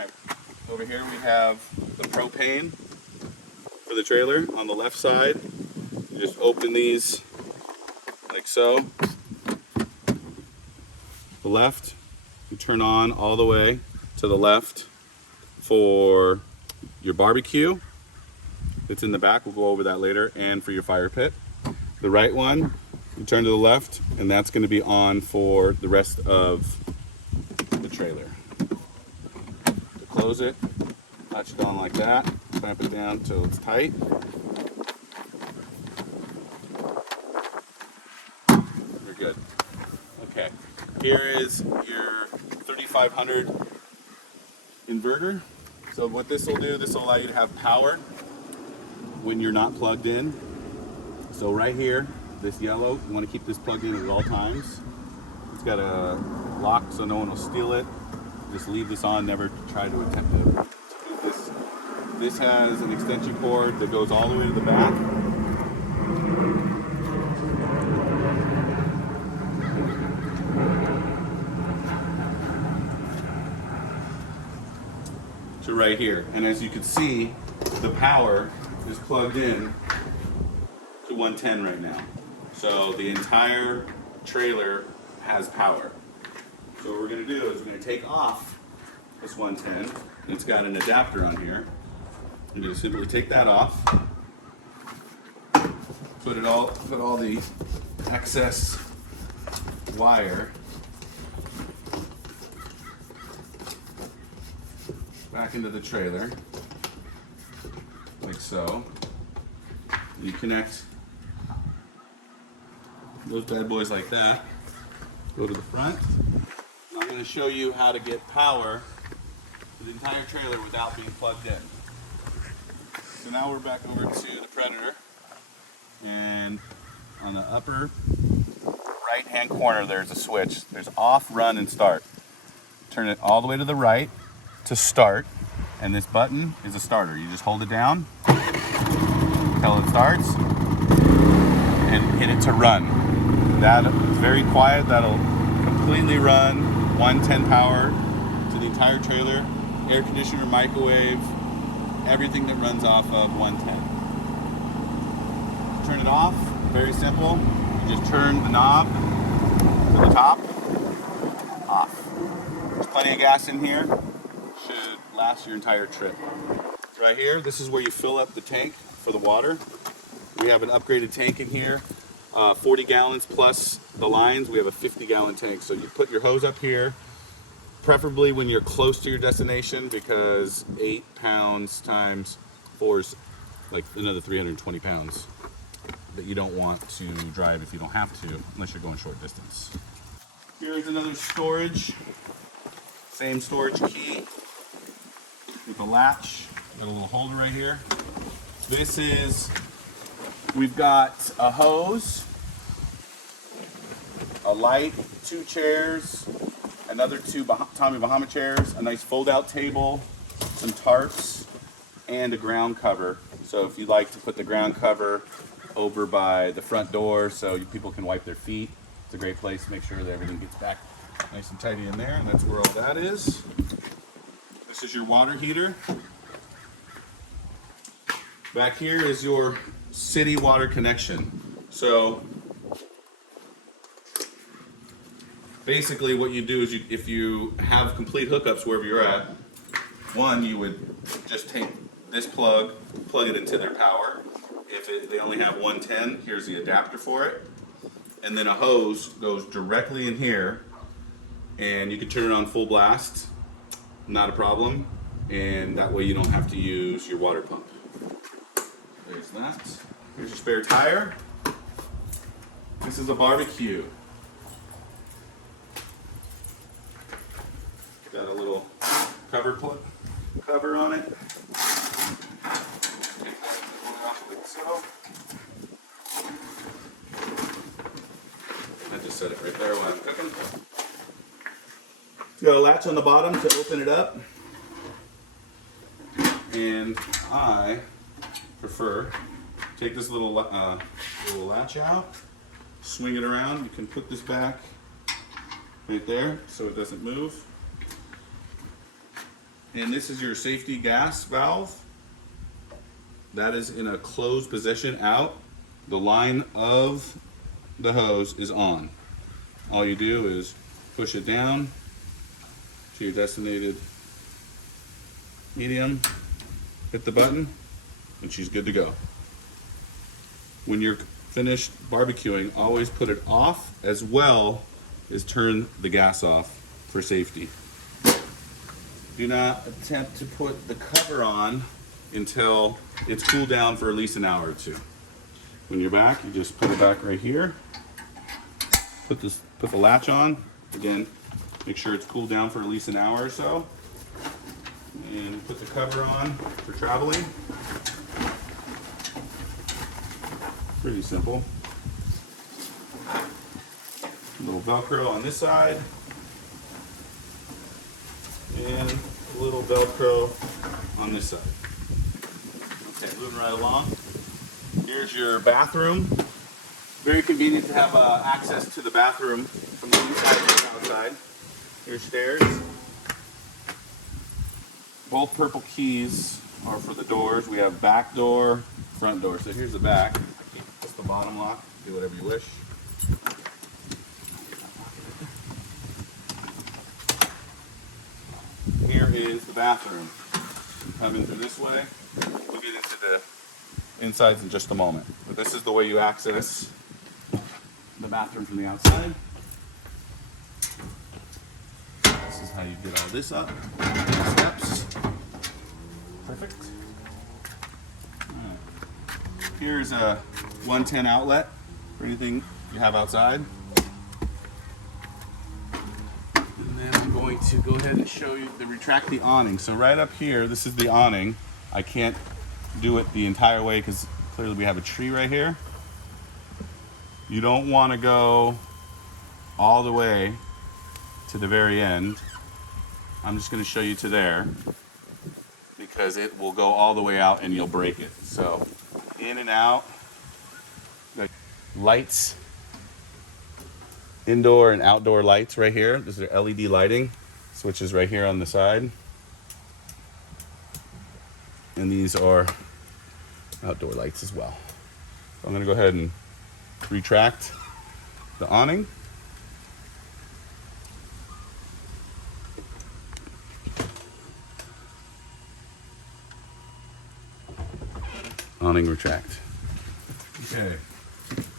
Alright, over here we have the propane for the trailer on the left side. You just open these like so. The left, you turn on all the way to the left for your barbecue. It's in the back, we'll go over that later, and for your fire pit. The right one, you turn to the left, and that's going to be on for the rest of the trailer. To close it, latch it on like that, clamp it down till it's tight. We're good. Okay, here is your 3500 inverter. So what this will do, this will allow you to have power when you're not plugged in. So right here, this yellow, you want to keep this plugged in at all times. It's got a lock so no one will steal it. Just leave this on, never try to attempt to do this. This has an extension cord that goes all the way to the back. To right here. And as you can see, the power is plugged in to 110 right now. So the entire trailer has power. So what we're going to do is we're going to take off this 110. And it's got an adapter on here. You're going to simply take that off. Put all the excess wire back into the trailer, like so. You connect those bad boys like that. Go to the front. I'm going to show you how to get power to the entire trailer without being plugged in. So now we're back over to the Predator, and on the upper right hand corner there's a switch. There's off, run, and start. Turn it all the way to the right to start, and this button is a starter. You just hold it down until it starts and hit it to run. That is very quiet. That'll completely run 110 power to the entire trailer, air conditioner, microwave, everything that runs off of 110. Turn it off, very simple. You just turn the knob to the top, off. There's plenty of gas in here. Should last your entire trip. Right here, this is where you fill up the tank for the water. We have an upgraded tank in here, 40 gallons plus the lines. We have a 50-gallon tank. So you put your hose up here, preferably when you're close to your destination, because 8 pounds times 4 is like another 320 pounds that you don't want to drive if you don't have to, unless you're going short distance. Here's another storage, same storage key with a latch, got a little holder right here. This is, we've got a hose, a light, 2 chairs, another 2 Tommy Bahama chairs, a nice fold-out table, some tarps, and a ground cover. So if you'd like to put the ground cover over by the front door so people can wipe their feet, it's a great place to make sure that everything gets back nice and tidy in there, and that's where all that is. This is your water heater. Back here is your city water connection. So basically what you do is if you have complete hookups wherever you're at, one, you would just take this plug it into their power. If they only have 110, here's the adapter for it. And then a hose goes directly in here, and you can turn it on full blast, not a problem. And that way you don't have to use your water pump. There's that. Here's your spare tire. This is a barbecue. Got a little cover on it. Take that off like so. I just set it right there while I'm cooking. Got a latch on the bottom to open it up. And I prefer take this little latch out, swing it around. You can put this back right there so it doesn't move. And this is your safety gas valve. That is in a closed position out. The line of the hose is on. All you do is push it down to your designated medium, hit the button, and she's good to go. When you're finished barbecuing, always put it off as well as turn the gas off for safety. Do not attempt to put the cover on until it's cooled down for at least an hour or two. When you're back, you just put it back right here. Put the latch on. Again, make sure it's cooled down for at least an hour or so. And put the cover on for traveling. Pretty simple. A little Velcro on this side. And a little Velcro on this side. Okay, moving right along. Here's your bathroom. Very convenient to have access to the bathroom from the inside to the outside. Here's stairs. Both purple keys are for the doors. We have back door, front door. So here's the back. Just the bottom lock. Do whatever you wish. Here is the bathroom. Coming through this way. We'll get into the insides in just a moment. But this is the way you access the bathroom from the outside. This is how you get all this up. Steps. Perfect. Right. Here's a 110 outlet for anything you have outside. And then I'm going to go ahead and show you the retract the awning. So right up here, this is the awning. I can't do it the entire way because clearly we have a tree right here. You don't want to go all the way to the very end. I'm just going to show you to there because it will go all the way out and you'll break it. So in and out. The lights, indoor and outdoor lights right here. This is LED lighting. Switches right here on the side. And these are outdoor lights as well. So I'm going to go ahead and retract the awning. Awning retract. Okay.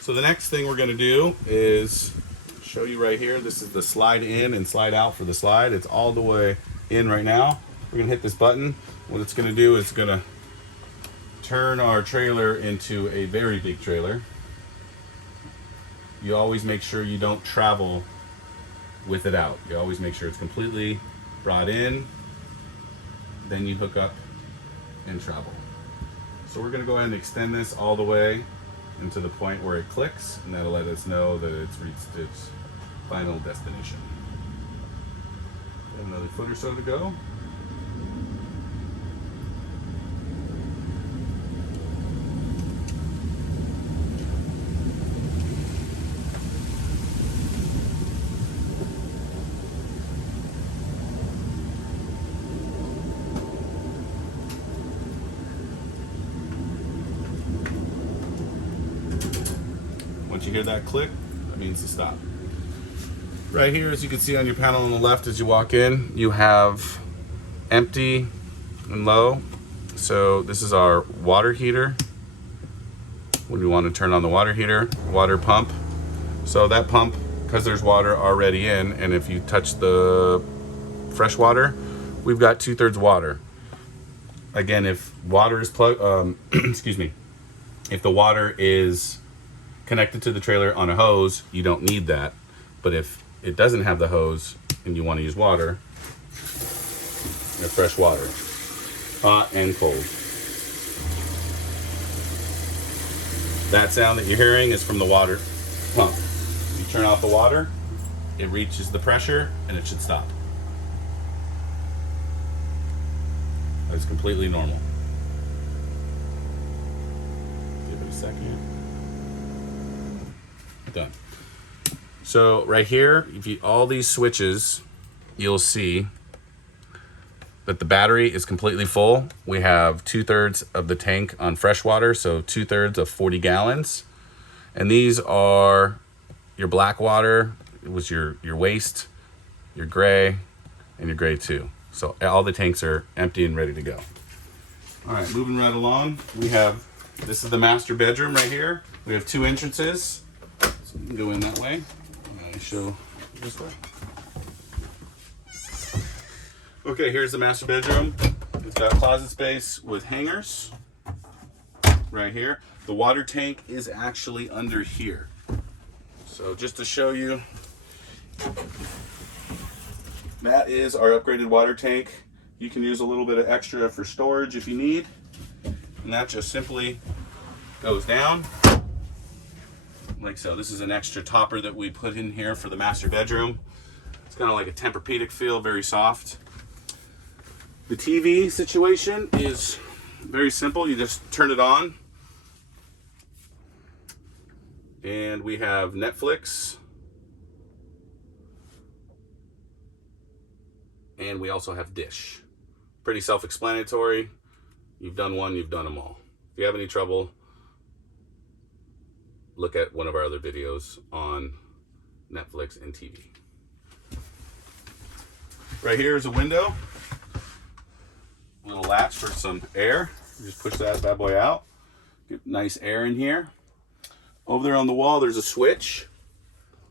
So the next thing we're going to do is show you right here. This is the slide in and slide out for the slide. It's all the way in right now. We're going to hit this button. What it's going to do is it's going to turn our trailer into a very big trailer. You always make sure you don't travel with it out. You always make sure it's completely brought in. Then you hook up and travel. So we're going to go ahead and extend this all the way into the point where it clicks, and that'll let us know that it's reached its final destination. Another foot or so to go. Once you hear that click, that means to stop. Right here, as you can see on your panel on the left as you walk in, you have empty and low. So this is our water heater. When we want to turn on the water heater, water pump. So that pump, because there's water already in, and if you touch the fresh water, we've got 2/3 water. Again, if water is plugged, excuse me, if the water is connected to the trailer on a hose, you don't need that. But if it doesn't have the hose and you want to use water, fresh water, hot and cold. That sound that you're hearing is from the water pump. You turn off the water, it reaches the pressure and it should stop. That's completely normal. Give it a second. Done. So right here, if you all these switches, you'll see that the battery is completely full. We have 2/3 of the tank on fresh water, so 2/3 of 40 gallons. And these are your black water, it was your waste, your gray, and your gray 2. So all the tanks are empty and ready to go. All right, moving right along, this is the master bedroom right here. We have 2 entrances, so we can go in that way. I'll show this way. Okay, here's the master bedroom. It's got closet space with hangers right here. The water tank is actually under here. So just to show you, that is our upgraded water tank. You can use a little bit of extra for storage if you need. And that just simply goes down like so. This is an extra topper that we put in here for the master bedroom. It's kind of like a Tempur-Pedic feel, very soft. The TV situation is very simple. You just turn it on. And we have Netflix. And we also have Dish. Pretty self-explanatory. You've done one, you've done them all. If you have any trouble, look at one of our other videos on Netflix and TV. Right here is a window. A little latch for some air. You just push that bad boy out. Get nice air in here. Over there on the wall, there's a switch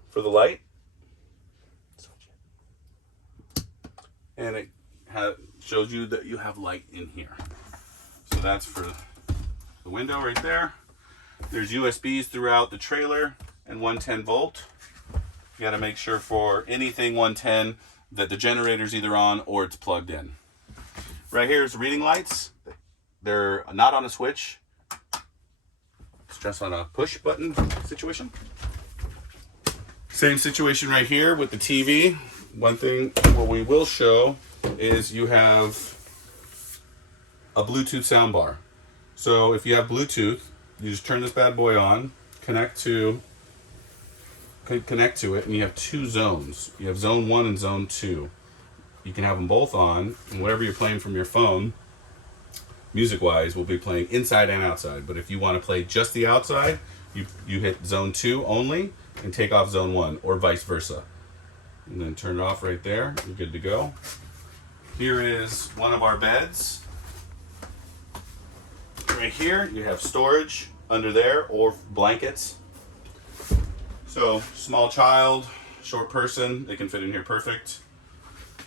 for the light. And it shows you that you have light in here. So that's for the window right there. There's USBs throughout the trailer and 110 volt. You got to make sure for anything 110 that the generator's either on or it's plugged in. Right here is reading lights. They're not on a switch. It's just on a push button situation. Same situation right here with the TV. One thing what we will show is you have a Bluetooth soundbar. So if you have Bluetooth, you just turn this bad boy on, connect to it, and you have 2 zones. You have zone 1 and zone 2. You can have them both on, and whatever you're playing from your phone, music-wise, will be playing inside and outside. But if you want to play just the outside, you hit zone 2 only and take off zone 1, or vice versa. And then turn it off right there. You're good to go. Here is one of our beds. Right here, you have storage under there or blankets. So, small child, short person, they can fit in here perfect.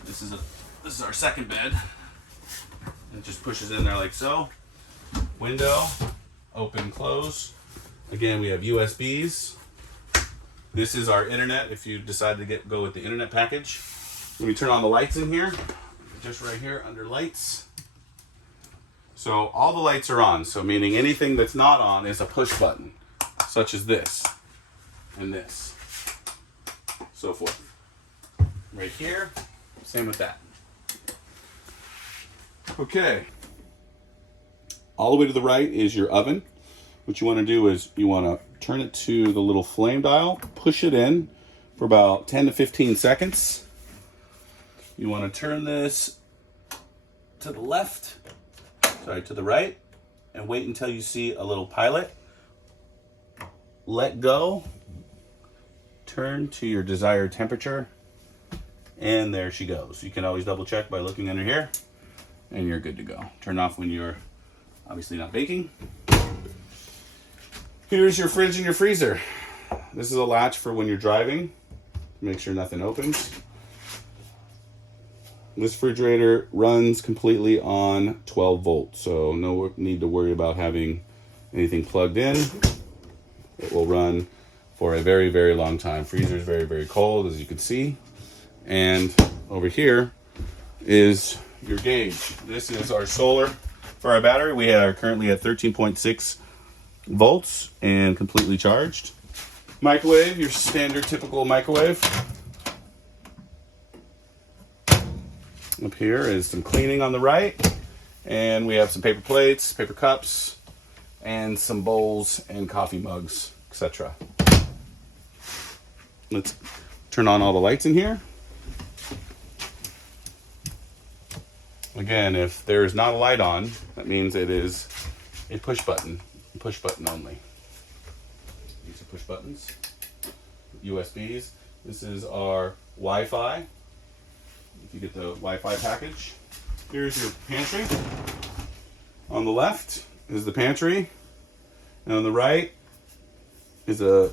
This is our second bed. It just pushes in there like so. Window, open, close. Again, we have USBs. This is our internet if you decide to go with the internet package. Let me turn on the lights in here. Just right here under lights. So all the lights are on. So meaning anything that's not on is a push button, such as this and this. So forth. Right here, same with that. Okay. All the way to the right is your oven. What you want to do is you want to turn it to the little flame dial, push it in for about 10 to 15 seconds. You want to turn this to the left, to the right, and wait until you see a little pilot. Let go, turn to your desired temperature, and there she goes. You can always double check by looking under here, and you're good to go. Turn off when you're obviously not baking. Here's your fridge and your freezer. This is a latch for when you're driving. Make sure nothing opens. This refrigerator runs completely on 12 volts, so no need to worry about having anything plugged in. It will run for a very, very long time. Freezer is very, very cold, as you can see. And over here is your gauge. This is our solar for our battery. We are currently at 13.6 volts and completely charged. Microwave, your standard typical microwave. Up here is some cleaning on the right, and we have some paper plates, paper cups, and some bowls and coffee mugs, etc. Let's turn on all the lights in here. Again, if there's not a light on, that means it is a push button only. These are push buttons, USBs. This is our Wi-Fi. If you get the Wi-Fi package, here's your pantry. On the left is the pantry, and on the right is a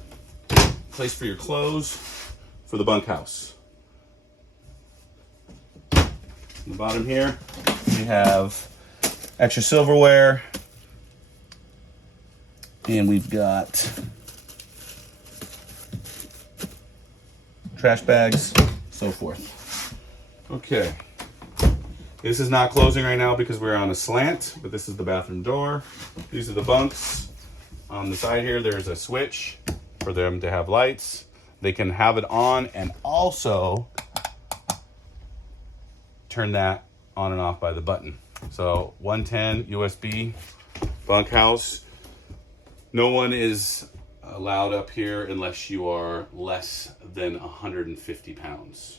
place for your clothes for the bunkhouse. On the bottom here, we have extra silverware, and we've got trash bags, so forth. Okay. This is not closing right now because we're on a slant, but this is the bathroom door. These are the bunks. On the side here, there's a switch for them to have lights. They can have it on and also turn that on and off by the button. So 110 USB bunkhouse. No one is allowed up here unless you are less than 150 pounds.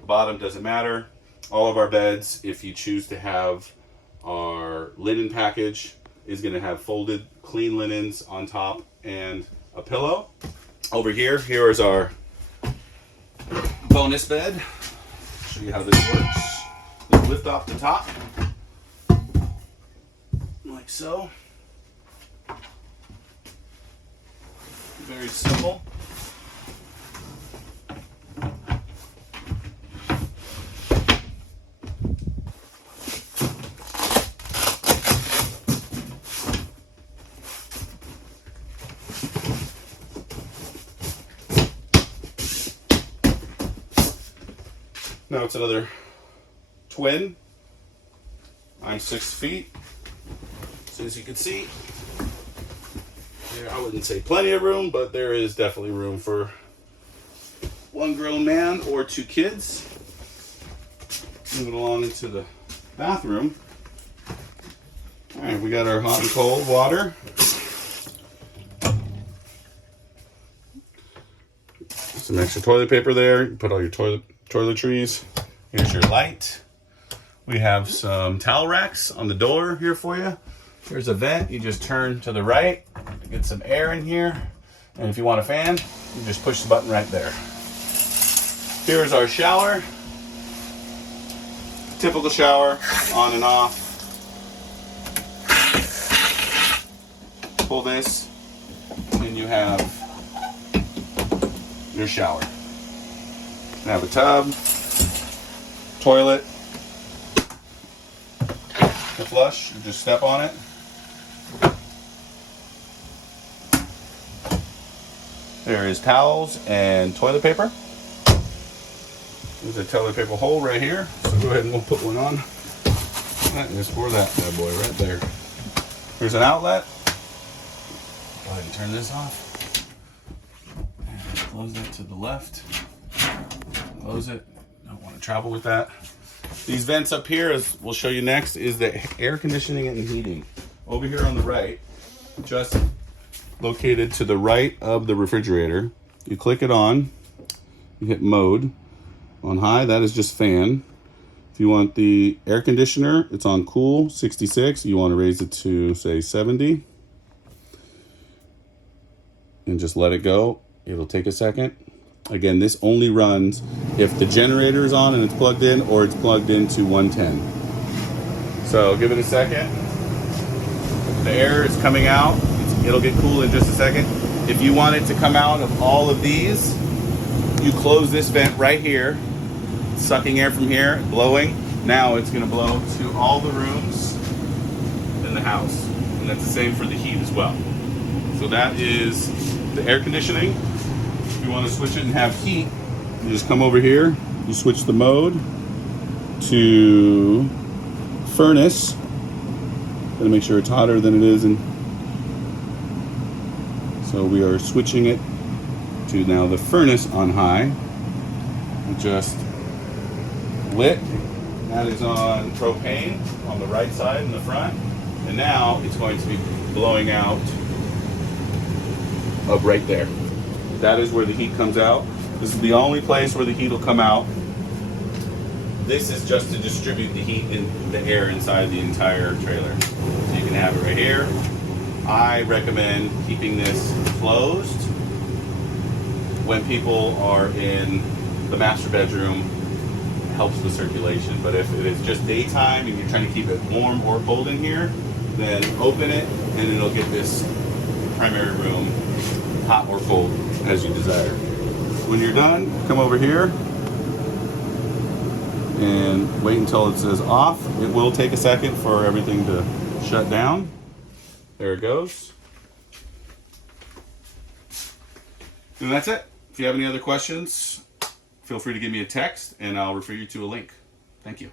The bottom doesn't matter. All of our beds, if you choose to have our linen package, is going to have folded clean linens on top and a pillow. Over here is our bonus bed. Show you how this works. Just lift off the top, like so. Very simple. Now it's another twin. I'm 6 feet. So as you can see, there, I wouldn't say plenty of room, but there is definitely room for one grown man or 2 kids. Moving along into the bathroom. All right, we got our hot and cold water. Some extra toilet paper there. You put all your toiletries. Here's your light. We have some towel racks on the door here for you. Here's a vent. You just turn to the right to get some air in here. And if you want a fan, you just push the button right there. Here's our shower. Typical shower, on and off. Pull this, and you have your shower. You have a tub, toilet, to flush, you just step on it. There is towels and toilet paper. There's a toilet paper hole right here, so go ahead and we'll put one on. That is for that bad boy right there. There's an outlet. Go ahead and turn this off. And close that to the left. Close it. Don't want to travel with that. These vents up here, as we'll show you next, is the air conditioning and heating. Over here on the right, just located to the right of the refrigerator, you click it on, you hit mode. On high, that is just fan. If you want the air conditioner, it's on cool, 66. You want to raise it to, say, 70. And just let it go. It'll take a second. Again, this only runs if the generator is on and it's plugged in, or it's plugged into 110. So give it a second. The air is coming out. It'll get cool in just a second. If you want it to come out of all of these, you close this vent right here, sucking air from here, blowing. Now it's going to blow to all the rooms in the house. And that's the same for the heat as well. So that is the air conditioning. If you want to switch it and have heat, you just come over here, you switch the mode to furnace. Gotta make sure it's hotter than it is. And so we are switching it to now the furnace on high. We just lit. That is on propane on the right side in the front. And now it's going to be blowing out up right there. That is where the heat comes out. This is the only place where the heat will come out. This is just to distribute the heat in the air inside the entire trailer. So you can have it right here. I recommend keeping this closed when people are in the master bedroom. Helps with circulation. But if it is just daytime and you're trying to keep it warm or cold in here, then open it and it'll get this primary room hot or cold as you desire. When you're done, come over here and wait until it says off. It will take a second for everything to shut down. There it goes. And that's it. If you have any other questions, feel free to give me a text and I'll refer you to a link. Thank you.